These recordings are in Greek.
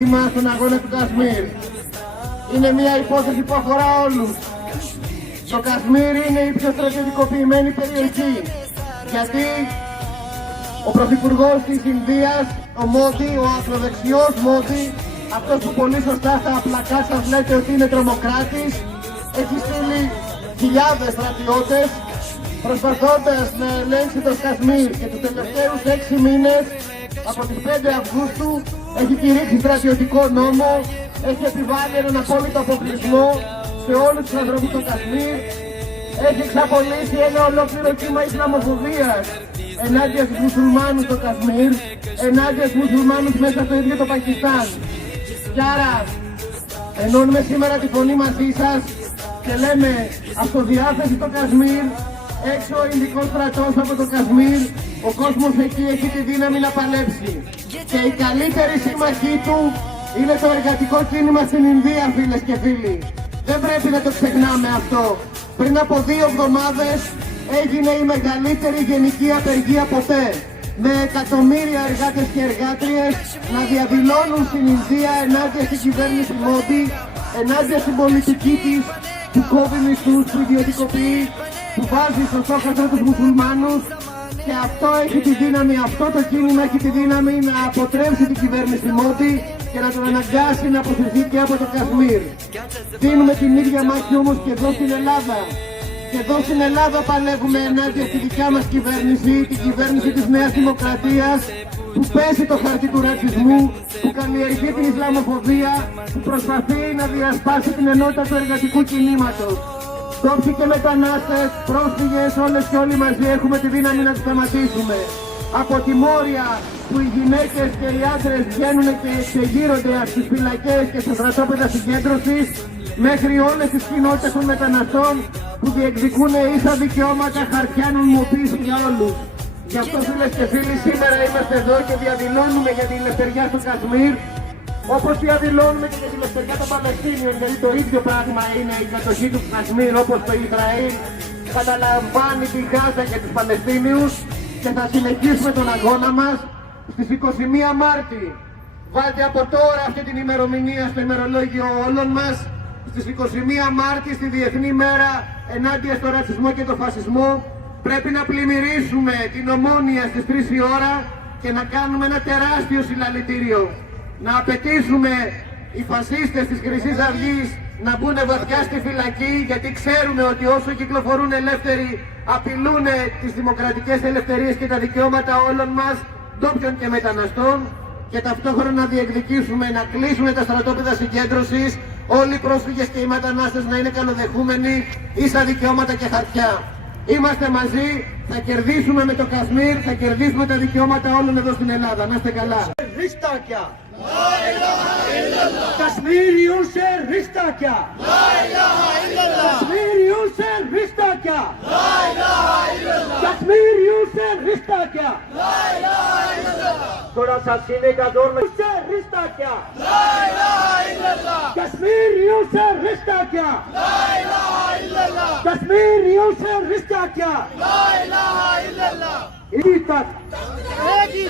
Στον αγώνα του Κασμίρ. Είναι μια υπόθεση που αφορά όλους. Το Κασμίρ είναι η πιο στρατιωτικοποιημένη περιοχή. Γιατί ο πρωθυπουργός της Ινδίας, ο Μόντι, ο ακροδεξιός Μόντι, αυτός που πολύ σωστά στα πλακά σας λέτε ότι είναι τρομοκράτης, έχει στείλει χιλιάδες στρατιώτες προσπαθώντας να ελέγξει το Κασμίρ, και τους τελευταίους 6 μήνες, από τις 5 Αυγούστου, έχει κηρύξει στρατιωτικό νόμο, έχει επιβάλει έναν απόλυτο αποκλεισμό σε όλους τους ανθρώπους του Κασμίρ, έχει εξαπολύσει ένα ολόκληρο κύμα Ισλαμοφοβίας ενάντια στους μουσουλμάνους στο Κασμίρ, ενάντια στους μουσουλμάνους μέσα στο ίδιο το Πακιστάν. Και άρα ενώνουμε σήμερα τη φωνή μαζί σας και λέμε αυτοδιάθεση στο Κασμίρ, έξω ο Ινδικός στρατός από το Κασμίρ, ο κόσμος εκεί έχει τη δύναμη να παλέψει. Και η καλύτερη σύμμαχή του είναι το εργατικό κίνημα στην Ινδία, φίλες και φίλοι. Δεν πρέπει να το ξεχνάμε αυτό. Πριν από 2 εβδομάδες έγινε η μεγαλύτερη γενική απεργία ποτέ, με εκατομμύρια εργάτες και εργάτριες να διαδηλώνουν στην Ινδία ενάντια στην κυβέρνηση Μόντι, ενάντια στην πολιτική της που κόβει μισθούς, που ιδιωτικοποιεί, που βάζει στο στόχαστρο τους μουσουλμάνους. Και αυτό έχει τη δύναμη, αυτό το κίνημα έχει τη δύναμη να αποτρέψει την κυβέρνηση Μόντι και να τον αναγκάσει να αποσυρθεί και από το Κασμίρ. Δίνουμε την ίδια μάχη όμως και εδώ στην Ελλάδα. Και εδώ στην Ελλάδα παλεύουμε ενάντια στη δικιά μας κυβέρνηση, την κυβέρνηση της Νέας Δημοκρατίας, που πέσει το χαρτί του ρατσισμού, που καλλιεργεί την Ισλαμοφοβία, που προσπαθεί να διασπάσει την ενότητα του εργατικού κινήματος. Ντόπιοι και μετανάστες, πρόσφυγες, όλες και όλοι μαζί έχουμε τη δύναμη να τους σταματήσουμε. Από τη Μόρια που οι γυναίκες και οι άντρες βγαίνουν και εξεγείρονται στις φυλακές και στα στρατόπεδα συγκέντρωσης, μέχρι όλες τις κοινότητες των μεταναστών που διεκδικούν ίσα δικαιώματα, χαρτιά νομιμοποίηση για όλους. Γι' αυτό, φίλες και φίλοι, σήμερα είμαστε εδώ και διαδηλώνουμε για την ελευθεριά του Κασμίρ, όπως διαδηλώνουμε και για την ελευθεριά των Παλαιστίνιων, γιατί το ίδιο πράγμα είναι η κατοχή του Κασμίρ, όπως το Ισραήλ καταλαμβάνει τη Γάζα και τους Παλαιστίνιους. Και θα συνεχίσουμε τον αγώνα μας στις 21 Μάρτη. Βάλτε από τώρα αυτή την ημερομηνία στο ημερολόγιο όλων μας. Στις 21 Μάρτη, στη Διεθνή Μέρα ενάντια στο ρατσισμό και το φασισμό, πρέπει να πλημμυρίσουμε την Ομόνοια στις 3 η ώρα και να κάνουμε ένα τεράστιο συλλαλητήριο. Να απαιτήσουμε οι φασίστες της Χρυσής Αυγής να μπουν βαθιά στη φυλακή, γιατί ξέρουμε ότι όσο κυκλοφορούν ελεύθεροι απειλούν τις δημοκρατικές ελευθερίες και τα δικαιώματα όλων μας, ντόπιων και μεταναστών, και ταυτόχρονα να διεκδικήσουμε να κλείσουν τα στρατόπεδα συγκέντρωσης, όλοι οι πρόσφυγες και οι μετανάστες να είναι καλοδεχούμενοι, ίσα δικαιώματα και χαρτιά. Είμαστε μαζί, θα κερδίσουμε με το Κασμίρ, θα κερδίσουμε τα δικαιώματα όλων εδώ στην Ελλάδα. Να είστε καλά. Ριστάκια! Κασμίριον σε ριστάκια! Κασμίριον σε ριστάκια! Κασμίριον σε ριστάκια! Τώρα σας είναι καδόρμε σε ριστάκια! Κασμίριον σε ριστάκια! Κασμίριον σε ριστάκια! ईदी तक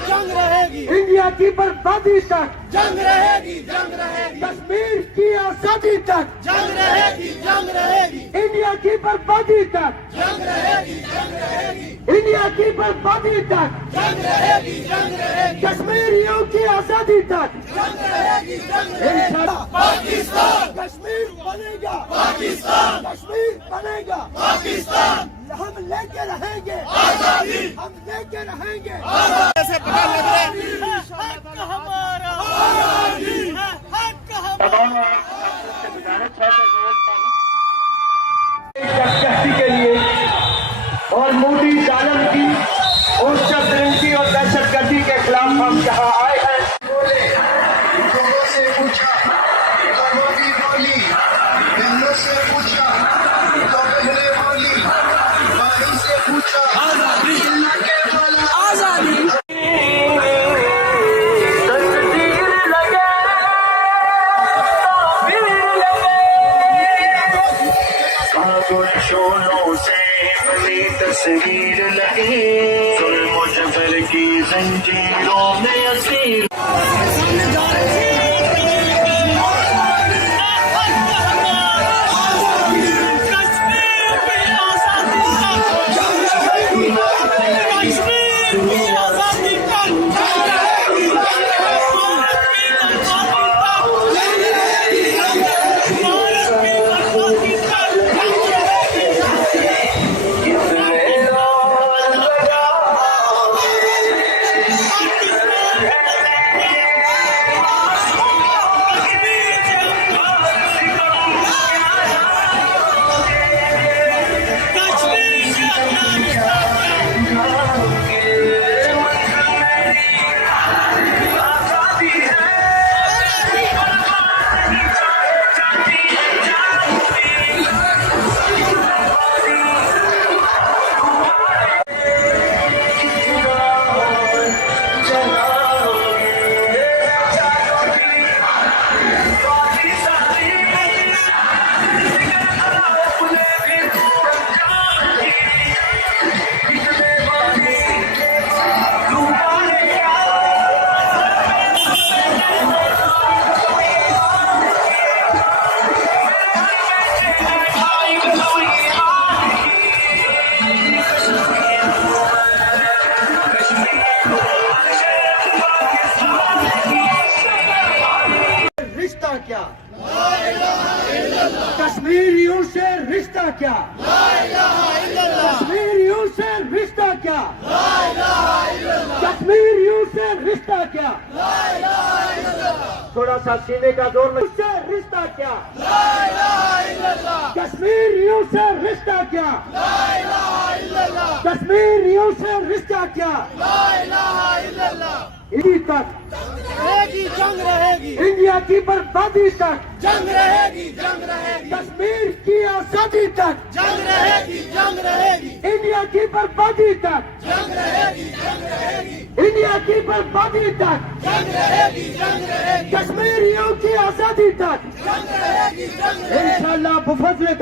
जंग रहेगी, इंडिया की बर्बादी तक जंग रहेगी, कश्मीर की आजादी तक जंग रहेगी, इंडिया की बर्बादी तक जंग रहेगी, इंडिया की बर्बादी तक जंग रहेगी, कश्मीरियों की आजादी तक जंग रहेगी, पाकिस्तान कश्मीर बनेगा, पाकिस्तान कश्मीर बनेगा, पाकिस्तान हम लेके रहेंगे आजादी, हम लेके रहेंगे ऐसे पता लग रहा है हक हमारा, आजादी है हक हमारा। के लिए और मोदी जालिम की और चक्रांति और दहशतगर्दी के खिलाफ हम यहाँ आए हैं। लोगों से पूछा तो मोदी बोली, बहनों से पूछा तो बहनें बोली, भाई से पूछा आजादी, आजादी। शोलों से बनी तस्वीर लगे, जुल्म जबर की जंजीरों में असीर। रिश्ता क्या, कश्मीरियों से रिश्ता क्या, कश्मीरियों से रिश्ता क्या, कश्मीरियों से रिश्ता क्या, थोड़ा सा सीने का जोर में, से रिश्ता क्या, कश्मीरियों से रिश्ता क्या, कश्मीरियों से रिश्ता क्या, इसी तक जंग रहेगी, इंडिया की बर्बादी तक, जंग रहेगी, जंग रहेगी, कश्मीर की आजादी तक, जंग रहेगी, जंग रहेगी, इंडिया की बर्बादी तक, जंग रहेगी, जंग रहेगी, इंडिया की बर्बादी तक, जंग रहेगी, जंग रहेगी, कश्मीरियों की आजादी तक, जंग रहेगी, जंग रहेगी। इंशाल्लाह बफजले